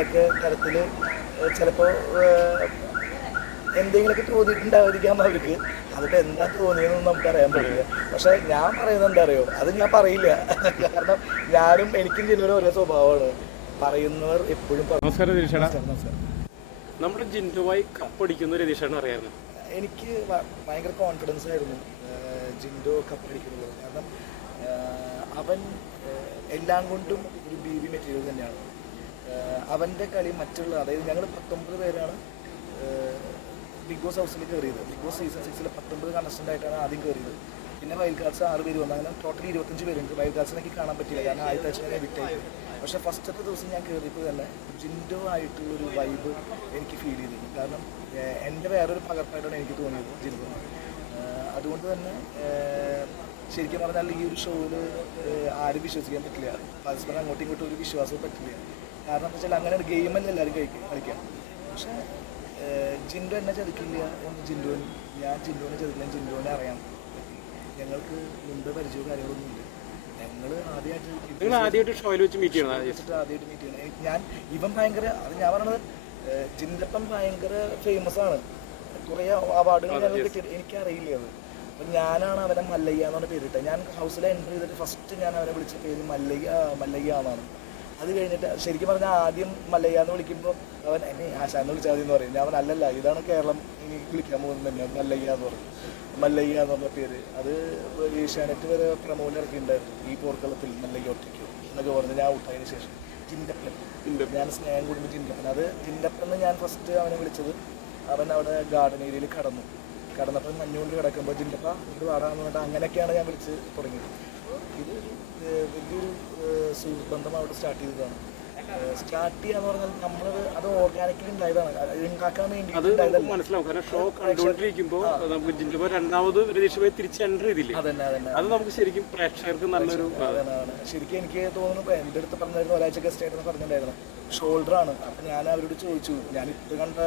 എന്തെങ്കിലുമൊക്കെ തരത്തിൽ ചിലപ്പോൾ എന്തെങ്കിലുമൊക്കെ തോന്നിയിട്ടുണ്ടായിരിക്കാം അവർക്ക്. അതിപ്പോൾ എന്താ തോന്നിയതെന്ന് നമുക്കറിയാൻ പറ്റില്ല. പക്ഷേ ഞാൻ പറയുന്നത് എന്താ അറിയോ, അത് ഞാൻ പറയില്ല. കാരണം ഞാനും എനിക്കും ജിൻഡോനും ഒരേ സ്വഭാവമാണ്. പറയുന്നവർ എപ്പോഴും നമസ്കാരം രതീഷേട്ടാ. നമസ്കാരം. നമ്മുടെ ജിൻഡോവായി കപ്പടിക്കുന്ന രതീഷേട്ടൻ അറിയായിരുന്നു. എനിക്ക് ഭയങ്കര കോൺഫിഡൻസ് ആയിരുന്നു ജിൻഡോ കപ്പടിക്കുന്നത്. കാരണം അവൻ എല്ലാം കൊണ്ടും ഒരു BB മെറ്റീരിയൽ തന്നെയാണ്. അവൻ്റെ കളി മറ്റുള്ള, അതായത് ഞങ്ങൾ 19 പേരാണ് ബിഗ് ബോസ് ഹൗസിൽ കയറിയത്. ബിഗ് ബോസ് സീസൺ 6 19 കണ്ടസ്റ്റൻ്റ് ആയിട്ടാണ് ആദ്യം കയറിയത്. പിന്നെ വൈൽഡ് കാർഡ്സ് 6 പേര് വന്നു. അങ്ങനെ ടോട്ടൽ 25 പേരുണ്ട്. വൈൽഡ് കാർഡ്സിനൊക്കെ കാണാൻ പറ്റില്ല, കാരണം ആദ്യത്തെ ആഴ്ച ഞാൻ വിറ്റായി. പക്ഷേ ഫസ്റ്റത്തെ ദിവസം ഞാൻ കയറിയപ്പോൾ തന്നെ ജിൻഡോ ആയിട്ടുള്ളൊരു വൈബ് എനിക്ക് ഫീൽ ചെയ്തിരുന്നു. കാരണം എൻ്റെ വേറൊരു പകർപ്പായിട്ടാണ് എനിക്ക് തോന്നിയത് ജിൻഡോ. അതുകൊണ്ട് തന്നെ ശരിക്കും പറഞ്ഞാൽ ഈ ഒരു ഷോയിൽ ആരും വിശ്വസിക്കാൻ പറ്റില്ല. പരസ്പരം അങ്ങോട്ടും ഇങ്ങോട്ടും ഒരു വിശ്വാസവും പറ്റില്ല. കാരണം എന്താ വെച്ചാൽ അങ്ങനെ ഗെയിമല്ല എല്ലാവരും കളിക്കാം. പക്ഷേ ജിൻഡോ എന്നെ ചതിക്കില്ല എന്ന് ഞാൻ ജിൻഡോനെ ചതിക്കില്ല. ജിൻഡോനെ അറിയാൻ പറ്റി. ഞങ്ങൾക്ക് മുമ്പ് പരിചയവും കാര്യങ്ങളൊന്നും ഇല്ല. ഞങ്ങൾ ആദ്യമായിട്ട് ഷോയിൽ വെച്ച് മീറ്റ് ചെയ്യണം. ഞാൻ ഇവൻ ഭയങ്കര, അത് ഞാൻ പറഞ്ഞത്, ജിൻഡപ്പൻ ഭയങ്കര ഫേമസ് ആണ്. കുറേ അവാർഡുകൾ ഞങ്ങൾ കിട്ടിയിട്ട് എനിക്കറിയില്ല അത്. അപ്പം ഞാനാണ് അവനെ മല്ലയ്യ എന്നാണ് പേരിട്ടത്. ഞാൻ ഹൗസിൽ എൻട്രി ചെയ്തിട്ട് ഫസ്റ്റ് ഞാൻ അവനെ വിളിച്ച പേര് മല്ലയ്യ എന്നാണ്. അത് കഴിഞ്ഞിട്ട് ശരിക്കും പറഞ്ഞാൽ ആദ്യം മല്ലയ്യ എന്ന് വിളിക്കുമ്പോൾ അവൻ എന്നെ ആശാന്ന് വിളിച്ചാൽ മതി എന്ന് പറയും. ഞാൻ അവൻ അല്ലല്ല, ഇതാണ് കേരളം ഇനി വിളിക്കാൻ പോകുന്നത് തന്നെ, മല്ലയ്യ എന്ന് പറയും. മല്ലയ്യ എന്ന് പറഞ്ഞ പേര് അത് ഏഷ്യാനെറ്റ് വരെ പ്രമോയിൽ ഇറക്കിയിട്ടുണ്ടായിരുന്നു. ഈ പോർക്കളത്തിൽ മല്ലയ്യ ഒറ്റയ്ക്കോ എന്നൊക്കെ പറഞ്ഞ് ഞാൻ ഔട്ടായതിനു ശേഷം ജിൻഡപ്പൻ, ഞാൻ സ്നേഹം കൂടുമ്പോൾ ജിൻഡപ്പൻ, അത് ജിൻഡപ്പൻ ഞാൻ ഫസ്റ്റ് അവനെ വിളിച്ചത്. അവൻ അവിടെ ഗാർഡൻ ഏരിയയിൽ കടന്നപ്പോൾ മഞ്ഞുകൊണ്ട് കിടക്കുമ്പോൾ ജിൻഡപ്പ ഇത് പാടാന്ന് പറഞ്ഞിട്ട് അങ്ങനെയൊക്കെയാണ് ഞാൻ വിളിച്ച് തുടങ്ങിയത്. ഇത് വലിയൊരു സുഹൃത്ബന്ധം അവിടെ സ്റ്റാർട്ട് ചെയ്തതാണ്. സ്റ്റാർട്ട് ചെയ്യാന്ന് പറഞ്ഞാൽ നമ്മളത് അത് ഓർഗാനിക്കലി ഉണ്ടായതാണ്, ഉണ്ടാക്കാൻ വേണ്ടി. മനസ്സിലാവും. കാരണം ഷോ കണ്ടുകൊണ്ടിരിക്കുമ്പോൾ നമുക്ക് ജിൻഡോ രണ്ടാമത് രതീഷ് തിരിച്ച് എൻട്രി ചെയ്തില്ലേ, അത് നമുക്ക് ശരിക്കും പ്രേക്ഷകർക്ക് നല്ലൊരു ശരിക്കും എനിക്ക് തോന്നുന്നു. എൻ്റെ അടുത്ത് പറഞ്ഞായിരുന്നു, ഒരാഴ്ച ഗസ്റ്റ് ആയിട്ട് പറഞ്ഞിട്ടുണ്ടായിരുന്നു, ഷോൾഡറാണ്. അപ്പം ഞാൻ അവരോട് ചോദിച്ചു, ഞാൻ ഇത് കണ്ട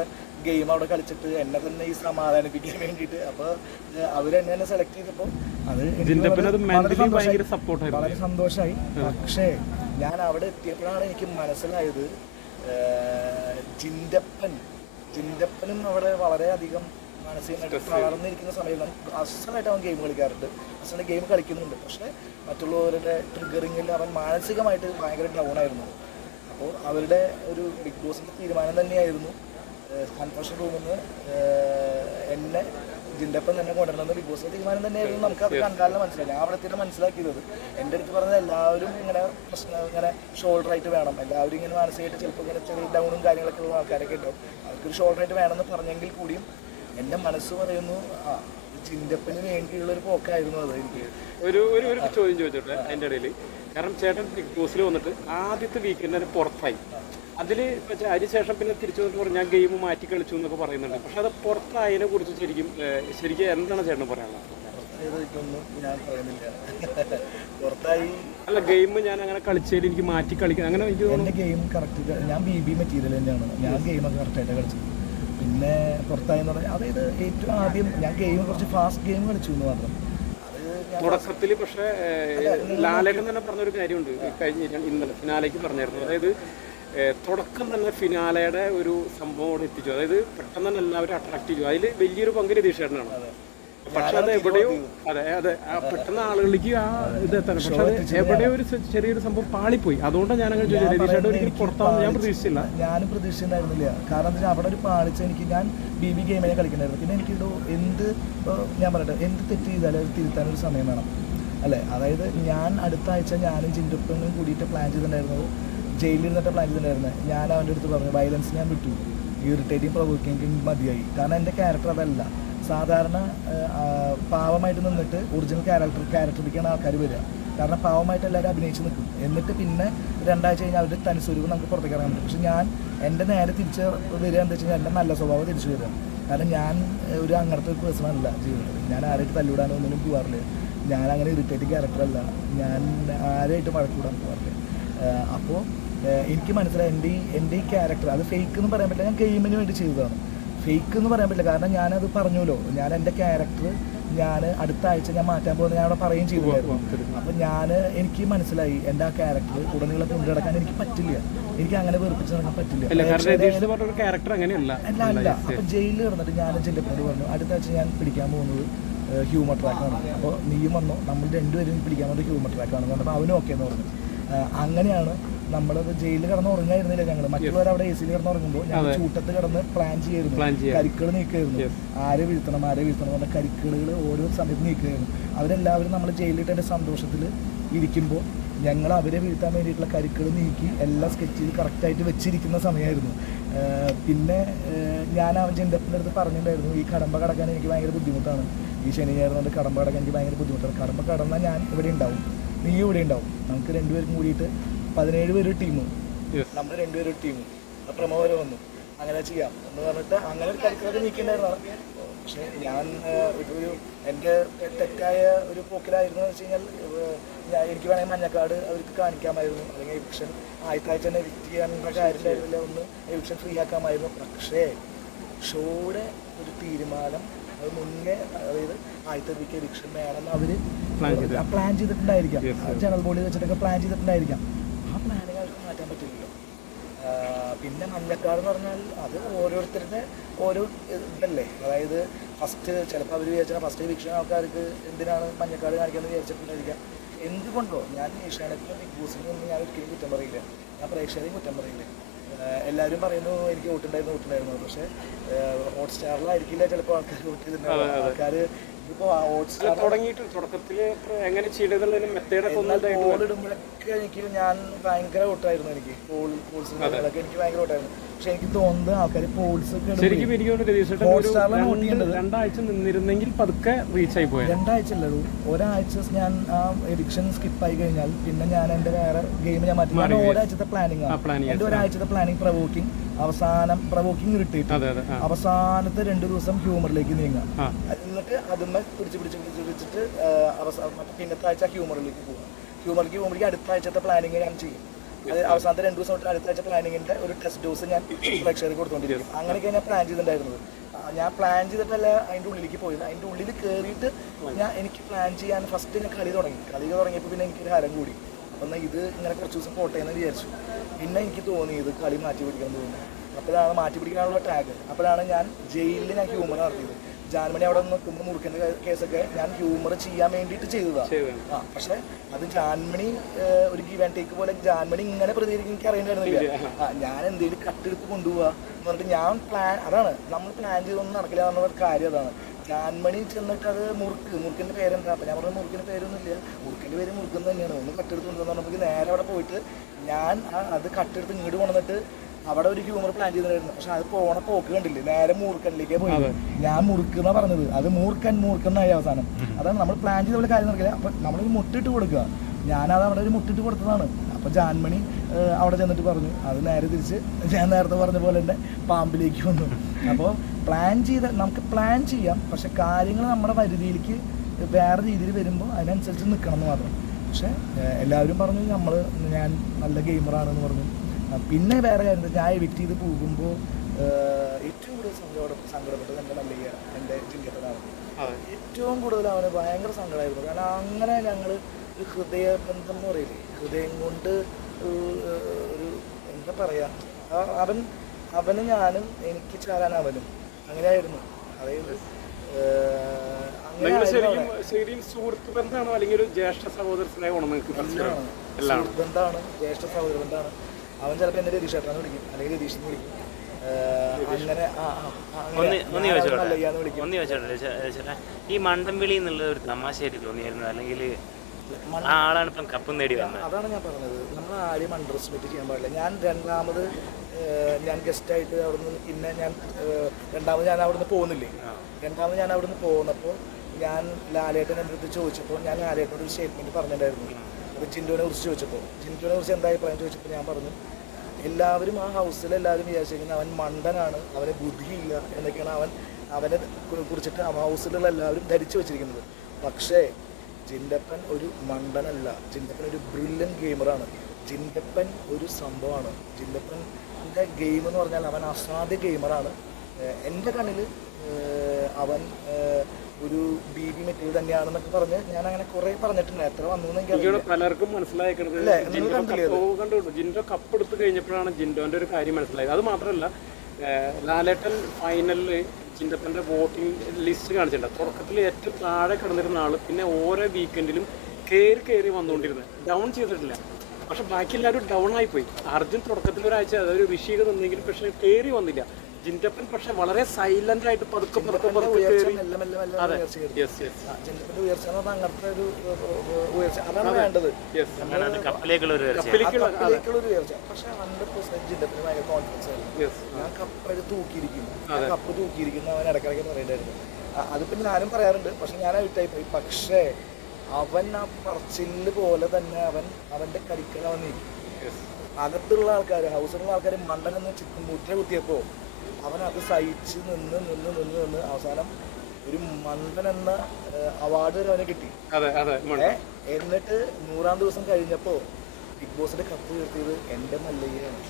ഗെയിം അവിടെ കളിച്ചിട്ട് എന്നെ തന്നെ ഈ സമാധാനിപ്പിക്കാൻ വേണ്ടിയിട്ട്. അപ്പോൾ അവരെന്നെ തന്നെ സെലക്ട് ചെയ്തപ്പോൾ അത് വളരെ സന്തോഷമായി. പക്ഷേ ഞാൻ അവിടെ എത്തിയപ്പോഴാണ് എനിക്ക് മനസ്സിലായത്, ജിൻഡപ്പനും അവിടെ വളരെയധികം മാനസികമായിട്ട് തളർന്നിരിക്കുന്ന സമയത്താണ്. അസലായിട്ട് അവൻ ഗെയിം കളിക്കാറുണ്ട്, അസലായിട്ട് ഗെയിം കളിക്കുന്നുണ്ട്. പക്ഷേ മറ്റുള്ളവരുടെ ട്രിഗറിങ്ങിൽ അവൻ മാനസികമായിട്ട് ഭയങ്കര ഡൗൺ ആയിരുന്നു. അപ്പോൾ അവരുടെ ഒരു ബിഗ് ബോസിൻ്റെ തീരുമാനം തന്നെയായിരുന്നു കൺഫെഷൻ റൂമിൽ നിന്ന് എന്നെ ജിൻഡപ്പൻ തന്നെ കൊണ്ടുവരണമെന്ന് ബിഗ് ബോസിൻ്റെ തീരുമാനം തന്നെയായിരുന്നു. നമുക്കത് കണ്ടാലും മനസ്സിലായി. ഞാൻ അവിടെ എത്തിയിട്ട് മനസ്സിലാക്കിയത്, എൻ്റെ അടുത്ത് പറഞ്ഞത് എല്ലാവരും ഇങ്ങനെ ഇങ്ങനെ ഷോൾഡറായിട്ട് വേണം, എല്ലാവരും ഇങ്ങനെ മാനസികമായിട്ട് ചിലപ്പോൾ ഇങ്ങനെ ചെറിയ ഡൗണും കാര്യങ്ങളൊക്കെ ഉള്ള ആൾക്കാരൊക്കെ ഉണ്ടാവും, അവർക്കൊരു ഷോൾഡറായിട്ട് വേണമെന്ന് പറഞ്ഞെങ്കിൽ കൂടിയും എൻ്റെ മനസ്സ് പറയുന്നു ജിൻഡപ്പന് വേണ്ടിയുള്ളൊരു പോക്കായിരുന്നു അത്. എനിക്ക് ഒരു ചോദ്യം ചോദിച്ചോട്ടെ അതിൻ്റെ ഇടയിൽ. കാരണം ചേട്ടൻ ബിഗ് ബോസിൽ വന്നിട്ട് ആദ്യത്തെ വീക്കെൻഡ് തന്നെ പുറത്തായി. അതിൽ അതിനുശേഷം പിന്നെ തിരിച്ചു വന്നിട്ട് പറഞ്ഞു ഞാൻ ഗെയിം മാറ്റി കളിച്ചു എന്നൊക്കെ പറയുന്നുണ്ട്. പക്ഷെ അത് പുറത്തായതിനെ കുറിച്ച് ശരിക്കും എന്താണ് ചേട്ടൻ പറയാനുള്ളത്? ഞാൻ പറയുന്നില്ല പുറത്തായി അല്ല, ഗെയിം ഞാൻ അങ്ങനെ കളിച്ചതിൽ എനിക്ക് മാറ്റി കളിക്കാൻ അങ്ങനെ എനിക്ക് എൻ്റെ ഗെയിം കറക്റ്റ്, ഞാൻ BB മെറ്റീരിയൽ തന്നെയാണ്. ഞാൻ ഗെയിമൊക്കെ കറക്റ്റായിട്ട് കളിച്ചത്. പിന്നെ പുറത്തായെന്ന് പറഞ്ഞാൽ അതായത് ഏറ്റവും ആദ്യം ഞാൻ ഗെയിം കുറച്ച് ഫാസ്റ്റ് ഗെയിം കളിച്ചു എന്ന് മാത്രം. തുടക്കത്തിൽ പക്ഷേ ലാലേട്ടൻ തന്നെ പറഞ്ഞൊരു കാര്യമുണ്ട്, ഇന്നലെ ഫിനാലേക്ക് പറഞ്ഞായിരുന്നു. അതായത് തുടക്കം തന്നെ ഫിനാലയുടെ ഒരു സംഭവം അവിടെ എത്തിച്ചു. അതായത് പെട്ടെന്ന് തന്നെ എല്ലാവരും അട്രാക്ട് ചെയ്തു. അതിൽ വലിയൊരു പങ്ക് രതീഷേട്ടനാണ്. പക്ഷെ അത് എവിടെയോ പെട്ടെന്ന് ആളുകളിലേക്ക് ആ ഇത് എത്താൻ, പക്ഷെ അത് എവിടെയോ ഒരു ചെറിയൊരു സംഭവം പാളിപ്പോയി. അതുകൊണ്ടാണ് ഞാൻ അങ്ങനെ ചോദിച്ചത്. രതീഷേട്ടൻ ഒരിക്കലും പുറത്താവുന്ന ഞാൻ പ്രതീക്ഷിച്ചില്ല. ഞാനും പ്രതീക്ഷിച്ചിട്ടുണ്ടായിരുന്നില്ല. കാരണം എന്താ വെച്ചാൽ അവിടെ ഒരു പാളിച്ച എനിക്ക്, ഞാൻ BB ഗെയിമിനെ കളിക്കണ്ടായിരുന്നു. പിന്നെ എനിക്കിവിടെ ഞാൻ പറയട്ടെ, എന്ത് തെറ്റ് ചെയ്താലും അത് തിരുത്താനൊരു സമയം വേണം അല്ലേ. അതായത് ഞാൻ അടുത്ത ആഴ്ച ഞാനും ജിൻഡപ്പനും കൂടിയിട്ട് പ്ലാൻ ചെയ്തിട്ടുണ്ടായിരുന്നത്, ജയിലിൽ നിന്നിട്ട് പ്ലാൻ ചെയ്തിട്ടുണ്ടായിരുന്നത്. ഞാൻ അവൻ്റെ അടുത്ത് പറഞ്ഞു വയലൻസ് ഞാൻ വിട്ടു, ഇറിറ്റേറ്റിംഗ് പ്രൊവോക്കിംഗ് മതിയായി. കാരണം എൻ്റെ ക്യാരക്ടർ അതല്ല. സാധാരണ പാവമായിട്ട് നിന്നിട്ട് ഒറിജിനൽ ക്യാരക്ടറിലേക്കാണ് ആൾക്കാർ വരിക. കാരണം പാവമായിട്ട് എല്ലാവരും അഭിനയിച്ച് നിൽക്കും. എന്നിട്ട് പിന്നെ 2 ആഴ്ച കഴിഞ്ഞാൽ അവരുടെ തനിസ്വരൂപം നമുക്ക് പുറത്തേക്ക് ഇറങ്ങാൻ പറ്റും. പക്ഷെ ഞാൻ എൻ്റെ നേരെ തിരിച്ച് വരിക എന്താ വെച്ച് കഴിഞ്ഞാൽ എൻ്റെ നല്ല സ്വഭാവം തിരിച്ചു വരിക. കാരണം ഞാൻ ഒരു അങ്ങനത്തെ ഒരു പേഴ്സണല്ല ജീവിതത്തിൽ. ഞാൻ ആരായിട്ട് തല്ലിവിടാനോ ഒന്നിനും പോകാറില്ല. ഞാൻ അങ്ങനെ ഇറിറ്റേറ്റിംഗ് ക്യാരക്ടറല്ല. ഞാൻ ആരായിട്ട് വഴക്കൂടാൻ പോകാറില്ല. അപ്പോൾ എനിക്ക് മനസ്സിലായി എൻ്റെ ഈ ക്യാരക്ടർ അത് ഫേക്ക് എന്ന് പറയാൻ പറ്റില്ല. ഞാൻ ഗെയിമിന് വേണ്ടി ചെയ്തതാണ്. ഫേക്ക് എന്ന് പറയാൻ പറ്റില്ല. കാരണം ഞാനത് പറഞ്ഞല്ലോ, ഞാൻ എൻ്റെ ക്യാരക്ടർ ഞാൻ അടുത്ത ആഴ്ച ഞാൻ മാറ്റാൻ പോകുന്നത് ഞാൻ അവിടെ പറയുകയും ചെയ്തിട്ടുണ്ടായിരുന്നു. അപ്പം എനിക്ക് മനസ്സിലായി എൻ്റെ ആ ക്യാരക്ടർ ഉടനീളം കൊണ്ടു നടക്കാൻ എനിക്ക് പറ്റില്ല, എനിക്ക് അങ്ങനെ വെറുപ്പിച്ച് നടക്കാൻ പറ്റില്ല. അല്ല അപ്പം ജയിലിൽ കിടന്നിട്ട് ഞാൻ ജില്ലപ്പനോട് പറഞ്ഞു അടുത്ത ആഴ്ച ഞാൻ പിടിക്കാൻ പോകുന്നത് ഹ്യൂമർ ട്രാക്കാണ്, അപ്പോൾ നീയും വന്നോ, നമ്മൾ രണ്ടുപേരും പിടിക്കാൻ പോകുന്നത് ഹ്യൂമർ ട്രാക്കാണെന്ന് പറഞ്ഞപ്പോൾ അവനും ഓക്കെ എന്ന് പറഞ്ഞു. അങ്ങനെയാണ് നമ്മളത് ജയിലിൽ കിടന്ന് ഉറങ്ങായിരുന്നില്ല ഞങ്ങൾ, മറ്റുള്ളവർ അവിടെ എ സിയിൽ കിടന്ന് ഉറങ്ങുമ്പോൾ ഞങ്ങൾ ചൂട്ടത്ത് കിടന്ന് പ്ലാൻ ചെയ്യായിരുന്നു, കരിക്കുകൾ നീക്കുമായിരുന്നു, ആരെ വീഴ്ത്തണം പറഞ്ഞ കരിക്കുകൾ ഓരോ സമയത്ത് നീക്കുമായിരുന്നു. അവരെല്ലാവരും നമ്മൾ ജയിലിലിട്ടതിൻ്റെ സന്തോഷത്തിൽ ഇരിക്കുമ്പോൾ ഞങ്ങൾ അവരെ വീഴ്ത്താൻ വേണ്ടിയിട്ടുള്ള കരിക്കുകൾ നീക്കി എല്ലാം സ്കെച്ച് ചെയ്ത് കറക്റ്റായിട്ട് വെച്ചിരിക്കുന്ന സമയമായിരുന്നു. പിന്നെ ഞാൻ അവൻ ജിൻഡപ്പിൻ്റെ അടുത്ത് പറഞ്ഞിട്ടുണ്ടായിരുന്നു ഈ കടമ്പ കടക്കാൻ എനിക്ക് ഭയങ്കര ബുദ്ധിമുട്ടാണ്, ഈ ശനി ഞായറുകൊണ്ട് കടമ്പ കടക്കാൻ എനിക്ക് ഭയങ്കര ബുദ്ധിമുട്ടാണ്, കടമ്പ കടന്നാൽ ഞാൻ ഇവിടെ ഉണ്ടാവും, നീ ഇവിടെ ഉണ്ടാവും, നമുക്ക് രണ്ടുപേർക്കും കൂടിയിട്ട് 17 പേര് ടീം, നമ്മൾ രണ്ടുപേരും ടീം, പ്രമോ വരെ വന്നു, അങ്ങനെ ചെയ്യാം എന്ന് പറഞ്ഞിട്ട് അങ്ങനെ ഒരു കരിക്കുകളൊക്കെ നീക്കിയിട്ടുണ്ടായിരുന്നതാണ്. പക്ഷേ ഞാൻ ഒരു എൻ്റെ തെറ്റായ ഒരു പോക്കിലായിരുന്നു എന്ന് വെച്ച് കഴിഞ്ഞാൽ എനിക്ക് വേണമെങ്കിൽ മഞ്ഞക്കാട് അവർക്ക് കാണിക്കാമായിരുന്നു, അല്ലെങ്കിൽ എവിക്ഷൻ ആദ്യത്തെ ആഴ്ച തന്നെ എവിക്റ്റ് ചെയ്യാനുള്ള കാര്യമില്ലായിരുന്നില്ല, ഒന്ന് എവിക്ഷൻ ഫ്രീ ആക്കാമായിരുന്നു. പക്ഷേ ഷോയുടെ ഒരു തീരുമാനം അത് മുന്നേ, അതായത് ആദ്യത്തെ വീക്ക് എവിക്ഷൻ വേണമെന്ന് അവർ പ്ലാൻ ചെയ്തിട്ടുണ്ടായിരിക്കാം, ജനറൽ ബോഡി വെച്ചിട്ടൊക്കെ പ്ലാൻ ചെയ്തിട്ടുണ്ടായിരിക്കാം. ആ പ്ലാനിങ് അവർക്ക് മാറ്റാൻ പറ്റില്ലല്ലോ. പിന്നെ മഞ്ഞക്കാട് എന്ന് പറഞ്ഞാൽ അത് ഓരോരുത്തരുടെ ഓരോ ഇതല്ലേ, അതായത് ഫസ്റ്റ് ചിലപ്പോൾ അവർ വിചാരിച്ചാൽ ഫസ്റ്റ് എവിക്ഷൻ ആൾക്കാർക്ക് എന്തിനാണ് മഞ്ഞക്കാട് കാണിക്കാമെന്ന് വിചാരിച്ചിട്ടുണ്ടായിരിക്കാം. എന്തുകൊണ്ടോ ഞാൻ ഏഷ്യാനെറ്റിലും ബിഗ് ബോസിനും ഞാൻ ഒരിക്കലും കുറ്റം പറയില്ല, ഞാൻ പ്രേക്ഷകരെയും കുറ്റം പറയില്ല. എല്ലാവരും പറയുന്നു എനിക്ക് വോട്ടുണ്ടായിരുന്നു, പക്ഷേ ഹോട്ട്സ്റ്റാറിലായിരിക്കില്ല ചിലപ്പോൾ ആൾക്കാർ വോട്ട് ചെയ്തിട്ടുണ്ടാവും. ആൾക്കാർ ഇപ്പോൾ ഹോട്ട്സ്റ്റാർ പോളിടുമ്പോഴൊക്കെ ഞാൻ ഭയങ്കര വോട്ടായിരുന്നു, എനിക്ക് പോൾസിലൊക്കെ എനിക്ക് ഭയങ്കര വോട്ടായിരുന്നു. പക്ഷെ എനിക്ക് തോന്നുന്നത് ആൾക്കാർ പോൾസ് രണ്ടാഴ്ച നിന്നിരുന്നെങ്കിൽ പതുക്കെ റീച്ച് ആയി പോയത്. രണ്ടാഴ്ചയല്ലൂ, ഒരാഴ്ച ഞാൻ ആ എഡിക്ഷൻ സ്കിപ്പായി കഴിഞ്ഞാൽ പിന്നെ ഞാൻ എൻ്റെ വേറെ ഗെയിം ഞാൻ മാറ്റി. ഒരാഴ്ചത്തെ പ്ലാനിങ് ആണ് എൻ്റെ, ഒരാഴ്ചത്തെ പ്ലാനിങ് പ്രവോക്കിംഗ്, അവസാനം പ്രവോക്കിംഗ് ഇറിറ്റേറ്റ്, അവസാനത്തെ 2 ദിവസം ഹ്യൂമറിലേക്ക് നീങ്ങാം, എന്നിട്ട് അതുമ്മ പിടിച്ചിട്ട് പിന്നത്തെ ആഴ്ച ഹ്യൂമറിലേക്ക് പോകും. ഹ്യൂമറിലേക്ക് പോകുമ്പോഴേക്കും അടുത്ത ആഴ്ചത്തെ പ്ലാനിങ് ഞാൻ ചെയ്യും. അത് അവസാനത്തെ 2 ദിവസം തൊട്ട് അടുത്ത ആഴ്ച പ്ലാനിങ്ങിൻ്റെ ഒരു ടെസ്റ്റ് ഡോസ് ഞാൻ പ്രേക്ഷകർക്ക് കൊടുത്തുകൊണ്ടിരിക്കും. അങ്ങനെയൊക്കെ ഞാൻ പ്ലാൻ ചെയ്തിട്ടുണ്ടായിരുന്നത്. ഞാൻ പ്ലാൻ ചെയ്തിട്ടല്ല അതിൻ്റെ ഉള്ളിലേക്ക് പോയത്, അതിൻ്റെ ഉള്ളിൽ കയറിയിട്ട് എനിക്ക് പ്ലാൻ ചെയ്യാൻ ഫസ്റ്റ് ഞാൻ കളി തുടങ്ങിയപ്പോൾ പിന്നെ എനിക്കൊരു ഹരം കൂടി. അപ്പം എന്നാൽ ഇത് ഇങ്ങനെ കുറച്ച് ദിവസം പോട്ടെ എന്ന് വിചാരിച്ചു. പിന്നെ എനിക്ക് തോന്നി ഇത് കളി മാറ്റി പിടിക്കാൻ തോന്നി. അപ്പോഴാണ് മാറ്റി പിടിക്കാനുള്ള ടാഗ്. അപ്പോഴാണ് ഞാൻ ജയിലിൽ ഞാൻ ഹ്യൂമർ നടത്തിയത്. ജാൻമണി അവിടെ നിൽക്കുമ്പോൾ മുറുക്കൻ്റെ കേസൊക്കെ ഞാൻ ഹ്യൂമർ ചെയ്യാൻ വേണ്ടിയിട്ട് ചെയ്തതാണ്. പക്ഷെ അത് ജാൻമണി ഒരു ഗീവ് ആൻഡ് ടേക്ക് പോലെ ജാൻമണി ഇങ്ങനെ പ്രതികരിക്കും എനിക്ക് അറിയണ്ടായിരുന്നില്ല. ഞാൻ എന്തെങ്കിലും കട്ടെടുത്ത് കൊണ്ടുപോവുക എന്ന് പറഞ്ഞിട്ട് ഞാൻ പ്ലാൻ, അതാണ് നമ്മൾ പ്ലാൻ ചെയ്തൊന്നും നടക്കില്ല എന്നുള്ള കാര്യം. അതാണ് ജാൻമണി ചെന്നിട്ട് അത് മുറുക്കിൻ്റെ പേരെന്താ, അപ്പം ഞാൻ പറഞ്ഞ മുറുക്കിൻ്റെ പേരൊന്നുമില്ല, മുറുക്കിൻ്റെ പേര് മുറുക്കെന്ന് തന്നെയാണ്, ഒന്ന് കട്ടെടുത്ത് കൊണ്ടുവന്ന് നമുക്ക് നേരെ അവിടെ പോയിട്ട് ഞാൻ അത് കട്ടെടുത്ത് ഇങ്ങോട്ട് കൊണ്ടുവന്നിട്ട് അവിടെ ഒരു ഹ്യൂമർ പ്ലാൻ ചെയ്തിട്ടുണ്ടായിരുന്നു. പക്ഷെ അത് പോണ പോക്ക് കണ്ടില്ലേ, നേരെ മൂർക്കനിലേക്കേ പോയി. ഞാൻ മുറുക്കുന്ന പറഞ്ഞത്, അത് മൂർക്കന്നായി അവസാനം. അതാണ് നമ്മൾ പ്ലാൻ ചെയ്ത പോലെ കാര്യം നടക്കില്ല. അപ്പം നമ്മളൊരു മുട്ടിട്ട് കൊടുക്കുക, ഞാനത് അവിടെ ഒരു മുട്ടിട്ട് കൊടുത്തതാണ്. അപ്പോൾ ജാൻമണി അവിടെ ചെന്നിട്ട് പറഞ്ഞു, അത് നേരെ തിരിച്ച് ഞാൻ നേരത്തെ പറഞ്ഞ പോലെ തന്നെ പാമ്പിലേക്ക് വന്നു. അപ്പോൾ നമുക്ക് പ്ലാൻ ചെയ്യാം, പക്ഷെ കാര്യങ്ങൾ നമ്മുടെ പരിധിയിലേക്ക് വേറെ രീതിയിൽ വരുമ്പോൾ അതിനനുസരിച്ച് നിൽക്കണം എന്ന് മാത്രം. പക്ഷേ എല്ലാവരും പറഞ്ഞു ഞാൻ നല്ല ഗെയിമറാണെന്ന് പറഞ്ഞു. പിന്നെ വേറെ കാര്യം, ഞാൻ എവിക്റ്റ് ചെയ്ത് പോകുമ്പോൾ ഏറ്റവും കൂടുതൽ സങ്കടപ്പെട്ടത് എൻ്റെ മല്ലിക, എൻ്റെ ജില്ലത്തിലാണ്. ഏറ്റവും കൂടുതൽ അവന് ഭയങ്കര സങ്കടമായിരുന്നു. കാരണം അങ്ങനെ ഞങ്ങൾ ഒരു ഹൃദയബന്ധം എന്ന് പറയില്ലേ, ഹൃദയം കൊണ്ട് ഒരു എന്താ പറയുക, അവന് ഞാനും എനിക്ക് ചാരാൻ അവനും അങ്ങനെയായിരുന്നു. അതായത് സുഹൃത്ത് ബന്ധമാണോ അല്ലെങ്കിൽ ഒരു ജ്യേഷ്ഠ സഹോദര സ്നേഹമാണോ? ബന്ധമാണ്, ജ്യേഷ്ഠ സഹോദര ബന്ധമാണ്. അവൻ ചിലപ്പോൾ എന്നെ രതീഷേട്ടനെ വിളിക്കും, അല്ലെങ്കിൽ രതീഷെന്ന് വിളിക്കും. അങ്ങനെ ഒന്ന് ചോദിച്ചോട്ടെ, ഈ മണ്ടംവിളി എന്നുള്ള ഒരു തമാശയായിട്ട് തോന്നിയായിരുന്നു, അല്ലെങ്കിൽ ആളാണ് ഇപ്പം കപ്പ് നേടി വന്നത്? അതാണ് ഞാൻ പറഞ്ഞത്, നമ്മൾ ആരെയും അണ്ടർ എസ്റ്റിമേറ്റ് ചെയ്യാൻ പാടില്ല. ഞാൻ ഗസ്റ്റായിട്ട് അവിടുന്ന്, പിന്നെ രണ്ടാമത് ഞാൻ അവിടുന്ന് പോകുന്നില്ലേ, ഞാൻ അവിടുന്ന് പോകുന്നപ്പോൾ ഞാൻ ലാലേട്ടൻ എൻ്റെ അടുത്ത് ചോദിച്ചപ്പോൾ ഞാൻ ലാലേട്ടനോട് ഒരു സ്റ്റേറ്റ്മെൻറ്റ് പറഞ്ഞിട്ടുണ്ടായിരുന്നു. അപ്പോൾ ജിൻഡോനെ കുറിച്ച് എന്താ അഭിപ്രായം ചോദിച്ചപ്പോൾ ഞാൻ പറഞ്ഞു, എല്ലാവരും ആ ഹൗസിൽ എല്ലാവരും വിചാരിച്ചിരിക്കുന്നത് അവൻ മണ്ടനാണ്, അവന് ബുദ്ധിയില്ല എന്നൊക്കെയാണ് അവനെ കുറിച്ചിട്ട് ആ ഹൗസിലുള്ള എല്ലാവരും ധരിച്ചു വെച്ചിരിക്കുന്നത്. പക്ഷേ ജിൻഡപ്പൻ ഒരു മണ്ടനല്ല, ജിൻഡപ്പൻ ഒരു ബ്രില്യൻ ഗെയിമറാണ്, ജിൻഡപ്പൻ ഒരു സംഭവമാണ്. ജിൻഡപ്പൻ്റെ ഗെയിം എന്ന് പറഞ്ഞാൽ അവൻ അസാധ്യ ഗെയിമറാണ്. എൻ്റെ കണ്ണിൽ അവൻ ഒരു BB മെറ്റീരിയൽ തന്നെയാണെന്നൊക്കെ പറഞ്ഞ് ഞാൻ അങ്ങനെ കുറെ പറഞ്ഞിട്ടുണ്ട്. എത്ര വന്നു എനിക്ക് എനിക്കവിടെ പലർക്കും മനസ്സിലാക്കുന്നത് അല്ലേ? നിങ്ങൾ കണ്ടില്ലേ അത്? കണ്ടു. ജിൻഡോ കപ്പ് എടുത്ത് കഴിഞ്ഞപ്പോഴാണ് ജിൻഡോന്റെ ഒരു കാര്യം മനസ്സിലായത്. അത് മാത്രമല്ല ലാലേട്ടൻ ഫൈനലിൽ ജിൻഡപ്പന്റെ വോട്ടിംഗ് ലിസ്റ്റ് കാണിച്ചിട്ടുണ്ട്. തുടക്കത്തിൽ ഏറ്റവും താഴെ കിടന്നിരുന്ന ആള് പിന്നെ ഓരോ വീക്കെൻഡിലും കയറി വന്നുകൊണ്ടിരുന്നത്, ഡൗൺ ചെയ്തിട്ടില്ല. പക്ഷെ ബാക്കി എല്ലാവരും ഡൗൺ ആയിപ്പോയി. അർജുൻ തുടക്കത്തിൽ ഒരാഴ്ച അതൊരു ഋഷിക തന്നെങ്കിലും പക്ഷെ കയറി വന്നില്ല. ജിൻഡപ്പൻ പക്ഷെ വളരെ സൈലന്റ് ആയിട്ട് പതുക്കെ കയറി. മെല്ലെ മെല്ലെ മെല്ലെ അതെ, ഉയർച്ച കയറി. യെസ് യെസ് ജിൻഡപ്പന്റെ ഉയർച്ച എന്ന് പറഞ്ഞാൽ അങ്ങനത്തെ ഒരു ഉയർച്ച അതാണ് വേണ്ടത്. യെസ്. അങ്ങനെ അത് കപ്പിലേക്കുള്ള ഒരു ഉയർച്ച. കപ്പിലേക്കുള്ള കപ്പിലേക്കുള്ള ഒരു ഉയർച്ച. പക്ഷെ 100% ജിൻഡപ്പന് ഭയങ്കര കോൺഫിഡൻസ് ആയിരുന്നു. യെസ്. ഞാൻ കപ്പ് തൂക്കിയിരിക്കും, കപ്പ് തൂക്കിയിരിക്കുന്ന അവൻ ഇടയ്ക്കിടയ്ക്ക് പറയേണ്ടായിരുന്നു. അതിപ്പോ ഞാനും പറയാറുണ്ട്. പക്ഷെ ഞാൻ ഔട്ടായി പോയി. പക്ഷേ അവൻ ആ പറച്ചില് പോലെ തന്നെ അവന്റെ കരിക്കൽ അവൻ നീക്കി. അകത്തുള്ള ആൾക്കാർ, ഹൗസിലുള്ള ആൾക്കാർ മണ്ടനെന്ന് മുദ്ര കുത്തിയപ്പോ അവൻ അത് സഹിച്ച് നിന്ന് അവസാനം ഒരു മണ്ടൻ എന്ന അവാർഡ് വരെ അവന് കിട്ടി. എന്നിട്ട് 100-ാം ദിവസം കഴിഞ്ഞപ്പോ ബിഗ് ബോസിന്റെ കപ്പ് ഉയർത്തിയത് എന്റെ മല്ലയ്യാണ്.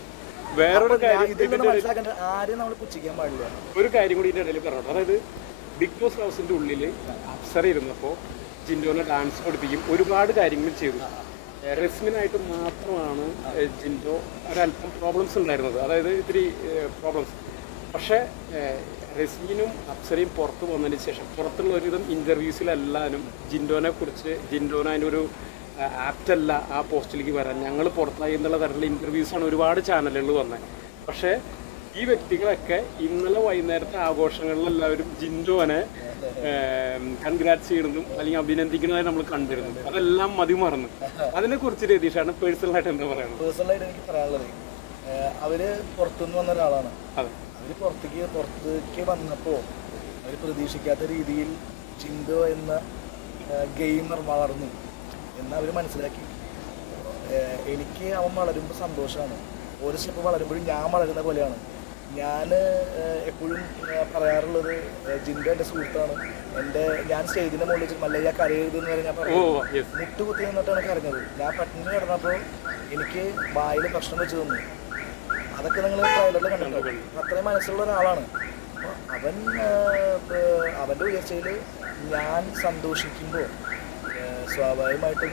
വേറൊരു കാര്യം ഇതിൽ മനസ്സിലാക്കേണ്ട, ആരെയും നമ്മൾ പുച്ഛിക്കാൻ പാടില്ല. ഒരു കാര്യം കൂടി ഇതിന്റെ ഇടയിൽ പറഞ്ഞു. അതായത് ബിഗ് ബോസ് ഹൗസിന്റെ ഉള്ളിൽ അപ്സര ഇരുന്നപ്പോൾ ജിൻഡോനെ ഡാൻസ് പഠിപ്പിക്കും, ഒരുപാട് കാര്യങ്ങൾ ചെയ്തു. റെസ്മിനായിട്ട് മാത്രമാണ് ജിൻഡോ ഒരല്പം പ്രോബ്ലംസ് ഉണ്ടായിരുന്നത്, അതായത് ഇത്തിരി പ്രോബ്ലംസ്. പക്ഷേ റെസ്മിനും അപ്സരയും പുറത്ത് വന്നതിന് ശേഷം പുറത്തുള്ള ഒരുവിധം ഇൻ്റർവ്യൂസിലെല്ലാവരും ജിൻഡോനെ കുറിച്ച്, ജിൻഡോനെ അതിനൊരു ആപ്റ്റല്ല ആ പോസ്റ്റിലേക്ക് വരാൻ, ഞങ്ങൾ പുറത്തായി എന്നുള്ള തരത്തിലുള്ള ഇൻ്റർവ്യൂസാണ് ഒരുപാട് ചാനലുകൾ വന്നത്. പക്ഷേ ഈ വ്യക്തികളൊക്കെ ഇന്നലെ വൈകുന്നേരത്തെ ആഘോഷങ്ങളിൽ എല്ലാവരും ജിൻഡോനെ കൺഗ്രാറ്റ്സ് ചെയ്യുന്നതും അല്ലെങ്കിൽ അഭിനന്ദിക്കുന്നതായി നമ്മൾ കണ്ടിരുന്നു. അതെല്ലാം മതിമറന്നു. അതിനെക്കുറിച്ച് രതീഷാണ് പേഴ്സണലായിട്ട് എന്താ പറയുന്നത്? പേഴ്സണലായിട്ട് എനിക്ക് പറയാനുള്ളത്, അവര് പുറത്തുനിന്ന് വന്ന ഒരാളാണ്. അതെ, അവര് പുറത്തേക്ക് വന്നപ്പോൾ അവർ പ്രതീക്ഷിക്കാത്ത രീതിയിൽ ജിൻഡോ എന്ന ഗെയിമർ വളർന്നു എന്ന് അവർ മനസ്സിലാക്കി. എനിക്ക് അവൻ വളരുമ്പോൾ സന്തോഷമാണ്. ഓരോ സ്റ്റെപ്പ് വളരുമ്പോഴും ഞാൻ വളരുന്ന പോലെയാണ്. ഞാൻ എപ്പോഴും പറയാറുള്ളത്, ജിൻഡോ എൻ്റെ സുഹൃത്താണ്. ഞാൻ സ്റ്റേജിൻ്റെ മുകളിൽ വെച്ച് മല്ലയ്യ കരയരുതെന്ന് വരെ ഞാൻ പറഞ്ഞു. മുട്ടുകുത്തി നിന്നിട്ടാണ് കരഞ്ഞത്. ഞാൻ പട്ടിണി കിടന്നപ്പോൾ എനിക്ക് വായിൽ ഭക്ഷണം വെച്ച് തന്നു. അതൊക്കെ നിങ്ങൾ ട്രെയിലറിൽ കണ്ടിട്ടുണ്ടോ? അത്രയും മനസ്സുള്ള ഒരാളാണ്. അപ്പോൾ അവൻ്റെ ഉയർച്ചയിൽ ഞാൻ സന്തോഷിക്കുമ്പോൾ സ്വാഭാവികമായിട്ടും